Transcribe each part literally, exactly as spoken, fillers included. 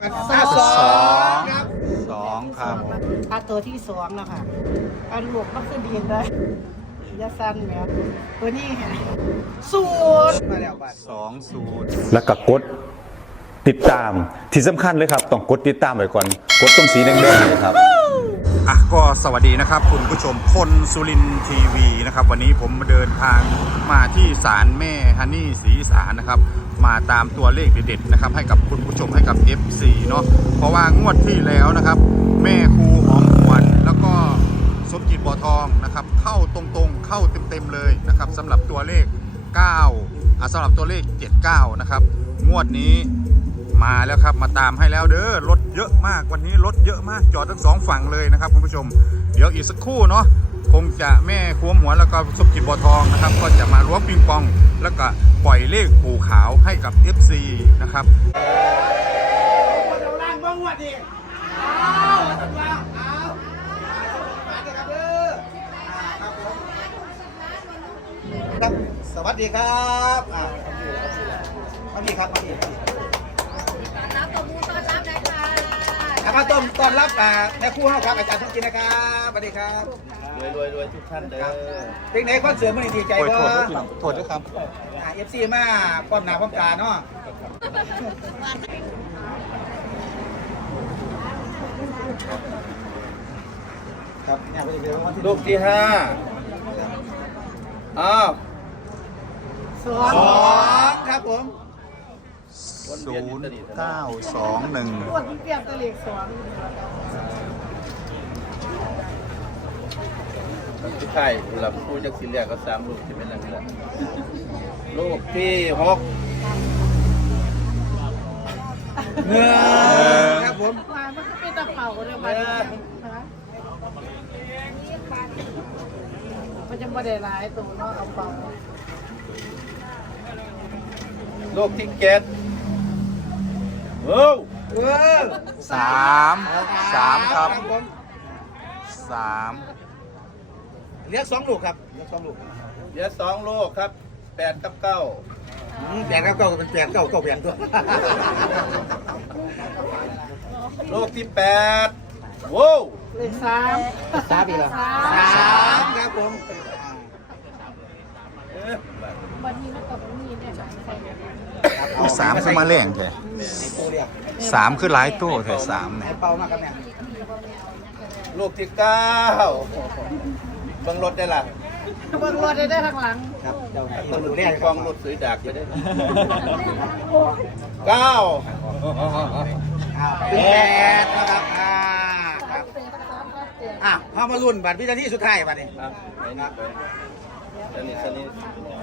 สองสองครับสองครับอาตัวที่สองแล้วค่ะอันหลวกมันคือดีเลยยาสั้นแมวตัวนี้ค่ะศูนย์มาแล้วบัดสองศูนย์แล้วก็กดติดตามที่สำคัญเลยครับต้องกดติดตามไว้ก่อนกดตรงสีแดงๆเลยครับอ่ะก็สวัสดีนะครับคุณผู้ชมคนสุรินทร์ทีวีนะครับวันนี้ผมเดินทางมาที่ศาลแม่ฮันนี่ศรีสารนะครับมาตามตัวเลขเด็ดๆนะครับให้กับคุณผู้ชมให้กับ เอฟ ซี เนาะเพราะว่างวดที่แล้วนะครับแม่ครูหอมหวนแล้วก็สมจิตบ่อทองนะครับเข้าตรงๆเข้าเต็มๆเลยนะครับสำหรับตัวเลขเก้าอ่ะสำหรับตัวเลขเจ็ดเก้านะครับงวดนี้มาแล้วครับมาตามให้แล้วเด้อรถเยอะมากวันนี้รถเยอะมากจอดทั้งสองฝั่งเลยนะครับคุณผู้ชมเดี๋ยวอีกสักครู่เนาะคงจะแม่ครัวหัวแล้วก็สมจิตบ่อทองนะครับก็จะมาล้วงปิงปองแล้วก็ปล่อยเลขปูขาวให้กับ เอฟ ซี นะครับครับสวัสดีครับอ่ามาดีครับมาดีรับต้มต้อนรับนะคะครับต้มต้อนรับอ่าแม่ครูเฮาครับอาจารย์ทุกทีนะครับสวัสดีครับรวยรวยรวยทุกท่านเด้อเป็นไงคอนเสิร์ตมื้อนี้ดีใจบ่โทษด้วยครับอ่า เอฟ ซี มาป้อมหน้าป้อมตาเนาะครับเนี่ยลูกที่ห้าอ้าวสองครับผมศูนย์เก้าสองหนึ่งปวดเปลี่ยนตัวเลขสองที่ไทยหลับพูดจากสิเลียก็สามลูกที่เป็นอะไรนี่แหละลูกที่หกเนื้อครับผมมามันก็เป็นตะเป่าเลยมันมันจะไม่ได้ร้ายตัวเนาะเอาเป่าลูกที่เจ็ดเว้าวสามสามครับสามเลี้ยงสองลูกครับเลี้ยงสองลูกเลี้ยงสองลูกครับแปดกับเก้าแปดกับเก้าเป็นแปดเก้าเก้าแปดตัวลูกที่แปดว้าวเลขสามสามอีกแล้วสามครับผมวันนี้มันกับวันนี้เนี่ยสามคือมาแรงใช่สามคือหลายตู้แต่สามเนี่ยเป่ามากครับเนี่ยลูกที่เก้าบังรถได้ล่ะบังรถได้ได้ข้างหลังครับเดี๋ยวบังรถได้กองรถสวยดักไปได้เก้าแปดนะครับอ่าครับอ่ะพามาลุ้นบัตรวินาทีสุดท้ายบัตรนี้ครับไปนะไปสนิทสนิท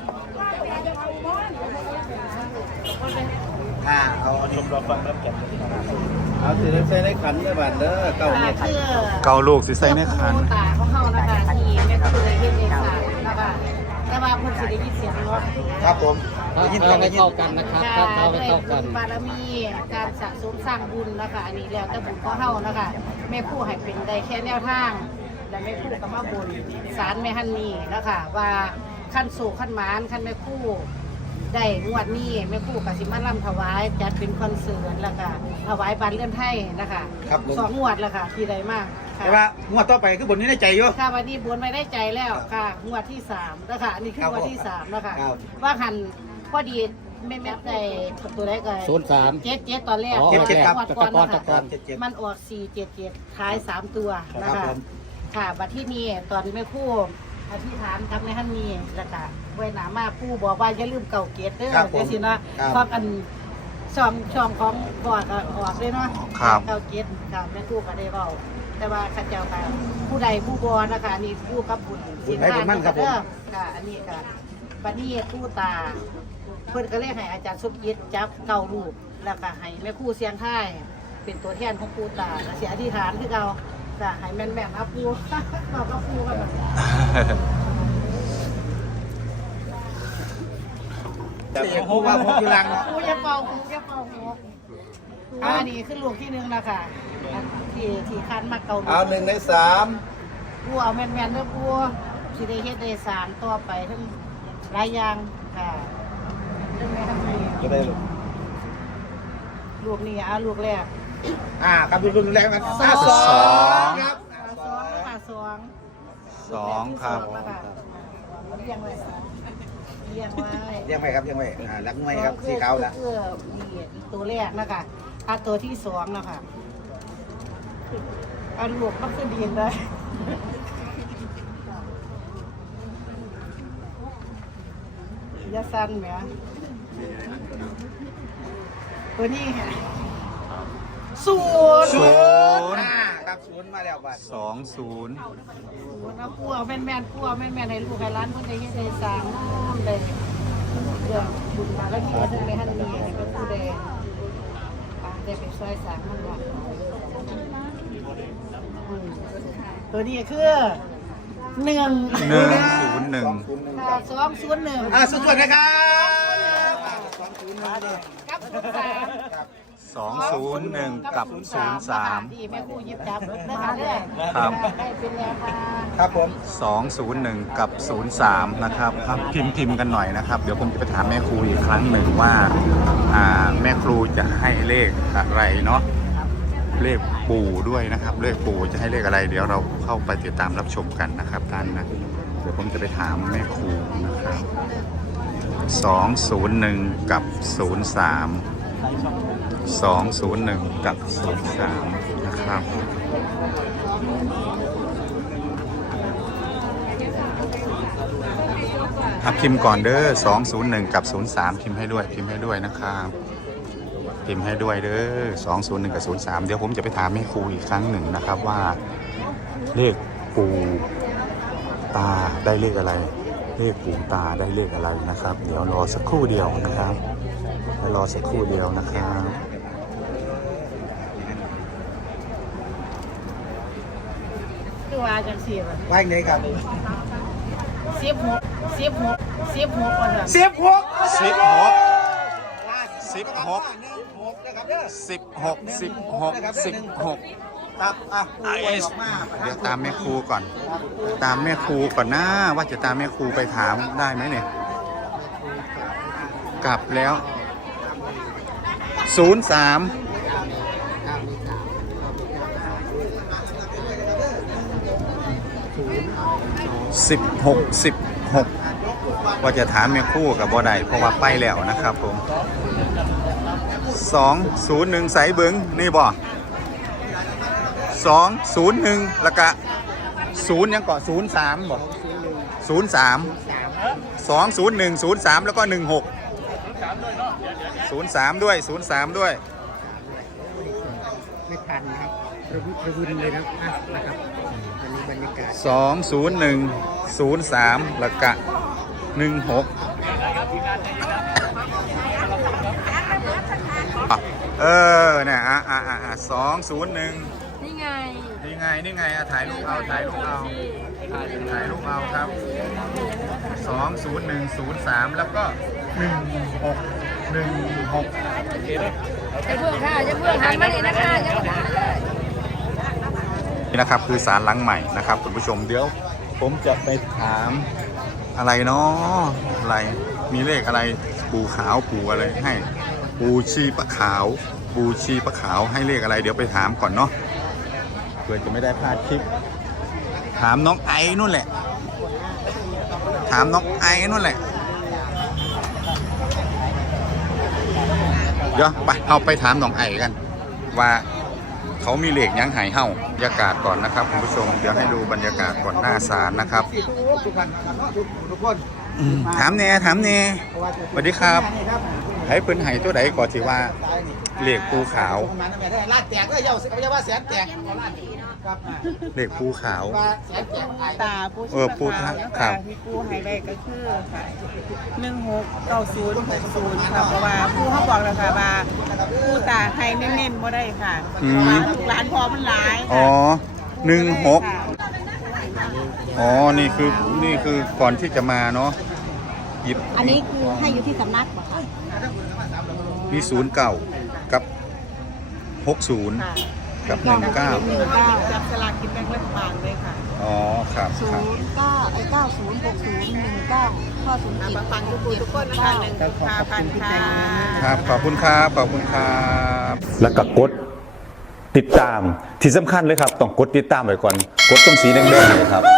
อ่าเอาชมรอฟังรับแก่เอาสิได้ใช้ในขันได้บัตรเด้อเก้าเนี่ยเก้าลูกสิใส่ในขันตาของเขานะคะที่แม่ก็เลยเฮ็ดเองค่ะนะคะแต่ว่าเพิ่นสิได้ยินเสียงเนาะครับผมยินเราไม่เข้ากันนะครับครับเราไม่เข้ากันบารมีการสะสมสร้างบุญนะคะอันนี้แล้วแต่บุญของเฮานะคะแม่ผู้ให้เป็นได้แค่แนวทางและแม่ผู้ก็มาบนศาลแม่ฮันนี่นะคะว่าขั้นโศกขั้นหมานขั้นแม่ผู้ได้งวดนี้แม่ครูกสิมาล่ำถวายจัดเป็นคอนเสิร์ตแล้วก็ถวายบานเลื่อนไทยนะคะสองงวดแล้วค่ะที่ใดมากแต่ว่างวดต่อไปคือบนนี้ในใจอยู่ค่ะวันนี้บนไม่ได้ใจแล้วค่ะงวดที่สามนะคะอันนี้คืองวดที่สามแล้วค่ะว่าหันพอดีแม่แม่ใจตัวแรกเลยศูนย์สามเจ็ดเจ็ดตอนแรกเจ็ดเจ็ดครับก่อนนะคะมันออกสี่เจ็ดเจ็ดท้ายสามตัวนะคะค่ะบัดที่นี่ตอนแม่ครูอธิษฐานกับในท่านมีแล้วก็ไว้หนามาผู้บอกว่าอย่าลืมเก่าเกตเด้อเดี๋ยวสินะเพราะอันช่องช่องของบอดออกเลยเนาะเก่าเกตค่ะแม่ครูก็ได้เว้าแต่ว่าข้าเจ้าค่ะผู้ใดผู้บอนะคะนี่ผู้กับบุญสินค้าเด้อค่ะอันนี้ค่ะบัดนี้ผู้ตาเพิ่นก็เลยให้อาจารย์สมจิตจับเก่าลูกแล้วก็ให้แม่ครูเสียงท้ายเป็นตัวแทนของผู้ตาแล้วสิอธิษฐานคือเราจะให้แม่นแม่มาปูเราก็ปูกันแบบแต่พูดว่าพูดอยู่ลังปูจะเป่าปูจะเป่าหัวอันนี้คือลูกที่หนึ่งนะคะที่ที่คันมาเกาเอาหนึ่งในสามปูเอาแม่นแม่นด้วยปูสิได้เฮ็ดได้สารต่อไปทั้งหลายอย่างค่ะเรื่องแม่ทำไงก็ได้ลูกลูกนี่อ่ะลูกแรกอ่าครับรุนแรงกันอ่าสองครับสองค่ะสองสองครับเรียงไว้เรียงไว้เรียงไว้ครับเรียงไว้อ่ารักมวยครับสีขาวละคือมีตัวแรกนะคะอ่ะตัวที่สองนะคะอันหลวกมันคือดีนได้ยาสั้นไหมตัวนี้ค่ะศูนย์ศูนย์อ่าครับศูนย์มาแล้วบัดสองศูนย์ศูนย์เอากลัวแม่นแม่นกลัวแม่นแม่นให้ลูกให้ร้านคนใดที่ได้สร้างเลยเรื่องบุญมาแล้วมีอะไรไม่ทันมีนี่ก็ผู้ใดได้ไปช่วยสร้างมันว่าอืมตัวนี้คือหนึ่งหนึ่งศูนย์หนึ่งค่ะสองศูนย์หนึ่งอ่าสุดๆนะครับสองศูนย์มาเลยกับศูนย์สามสองศูนย์หนึ่งกับศูนย์สามที่แม่ครูยิบจับนะคะเนี่ยครับได้เป็นแนวทางครับผมสองศูนย์หนึ่งกับศูนย์สามนะครับครับพิมพ์พิมพ์กันหน่อยนะครับ เดี๋ยวผมจะไปถามแม่ครูอีกครั้งหนึ่งว่าอ่าแม่ครูจะให้เลขอะไรเนาะเลขปู่ด้วยนะครับ เลขปู่จะให้เลขอะไร เดี๋ยวเราเข้าไปติดตามรับชมกันนะครับท่านนะเดี๋ยวผมจะไปถามแม่ครูนะครับสองศูนย์หนึ่งกับศูนย์สามสองศูนย์หนึ่งกับศูนย์สามนะครับอ่ะพิมพ์ก่อนเด้อสองศูนย์หนึ่งกับศูนย์สามพิมพ์ให้ด้วยพิมพ์ให้ด้วยนะครับพิมพ์ให้ด้วยเด้อสองศูนย์หนึ่งกับศูนย์สามเดี๋ยวผมจะไปถามแม่ครูอีกครั้งหนึ่งนะครับว่าเลขปู่ตาได้เลขอะไร เลขปู่ตาได้เลขอะไรนะครับ เดี๋ยวรอสักครู่เดียวนะครับรอสักครู่เดียวนะครับคือว่าจังสี่แบบว่าอย่างไรครับสิบหกสิบหกสิบหกคนละสิบหกสิบหก สิบหกนะครับเด้อสิบหกสิบหกสิบหกครับอ่ะเดี๋ยวตามแม่ครูก่อน ตามแม่ครูก่อนนะว่าจะตามแม่ครูไปถามได้ไหมเนี่ยกลับแล้วศูนย์สามสิบหกสิบหกว่าจะถามแม่ครูกับบ่ได้เพราะว่าไปแล้วนะครับผมสองศูนย์หนึ่งใสเบิงนี่บ่สองศูนย์หนึ่งแล้วก็ศูนย์ยังเกาะศูนย์สามบ่ศูนย์สามสองศูนย์หนึ่งศูนย์สามแล้วก็หนึ่งหกศูนย์สามด้วยศูนย์สามด้วยไม่ทันนะครับระบุระบุนเลยนะอ่ะนะครับอันนี้บรรยากาศสองศูนย์หนึ่งศูนย์สามแล้วก็หนึ่งหกเออเนี่ยอ่ะอ่ะอ่ะอ่ะสองศูนย์หนึ่งนี่ไงนี่ไงนี่ไงอ่ะถ่ายรูปเอาถ่ายรูปเอาถ่ายรูปเอาครับสองศูนย์หนึ่งศูนย์สามแล้วก็หนึ่งหกหนึ่งหกจะเพื่อนค่ะจะเพื่อนหันมาเลยนะคะจะนี่นะครับคือศาลหลังใหม่นะครับคุณผู้ชมเดี๋ยวผมจะไปถามอะไรเนาะอะไรมีเลขอะไรปูขาวปูอะไรให้ปูชีปะขาวปูชีปะขาวให้เลขอะไรเดี๋ยวไปถามก่อนเนาะเพื่อจะไม่ได้พลาดคลิปถามน้องไอ้นู่นแหละถามน้องไอ้นู่นแหละเดี๋ยวไปเอาไปถามน้องไอ้กันว่าเขามีเหล็กยังหายเห่าบรรยากาศก่อนนะครับคุณผู้ชมเดี๋ยวให้ดูบรรยากาศก่อนหน้าศาลนะครับทุกคนทุกคนอืมถามแน่ถามแน่สวัสดีครับให้เพิ่นไห้ตัวใดก่อนสิว่าเหล็กภูขาวลาดแตกก็เยาเยาว่าแสนแตกครับเหล็กภูขาวว่าแสนแตกตาผู้เออพูดขาวครับที่ผู้ให้ได้ก็คือค่ะหนึ่งหกเก้าศูนย์หกศูนย์ค่ะเพราะว่าผู้เขาบอกแล้วค่ะว่าผู้ตาให้เน้นๆบ่ได้ค่ะเพราะว่าลูกหลานพอมันหลายอ๋อค่ะหนึ่งหกค่ะอ๋อนี่คือนี่คือก่อนที่จะมาเนาะหยิบอันนี้คือให้อยู่ที่สำนักป่ะคะมีศูนย์เก่ากับหกศูนย์กับหนึ่งเก้าหนึ่งเก้าจับสลากกินแบ่งรัฐบาลเลยค่ะอ๋อครับศูครับนย์เก้าไอ้เก้าศูนย์หกศูนย์หนึ่งเก้าข้อศูนย์เจ็ดฟังทุกคนทุกคนนะคะหนึ่งกุมภาพันธ์ค่ะครับขอบคุณครับขอบคุณครับแล้วก็กดติดตามที่สำคัญเลยครับต้องกดติดตามไว้ก่อนกดตรงสีแดงๆเลยครับ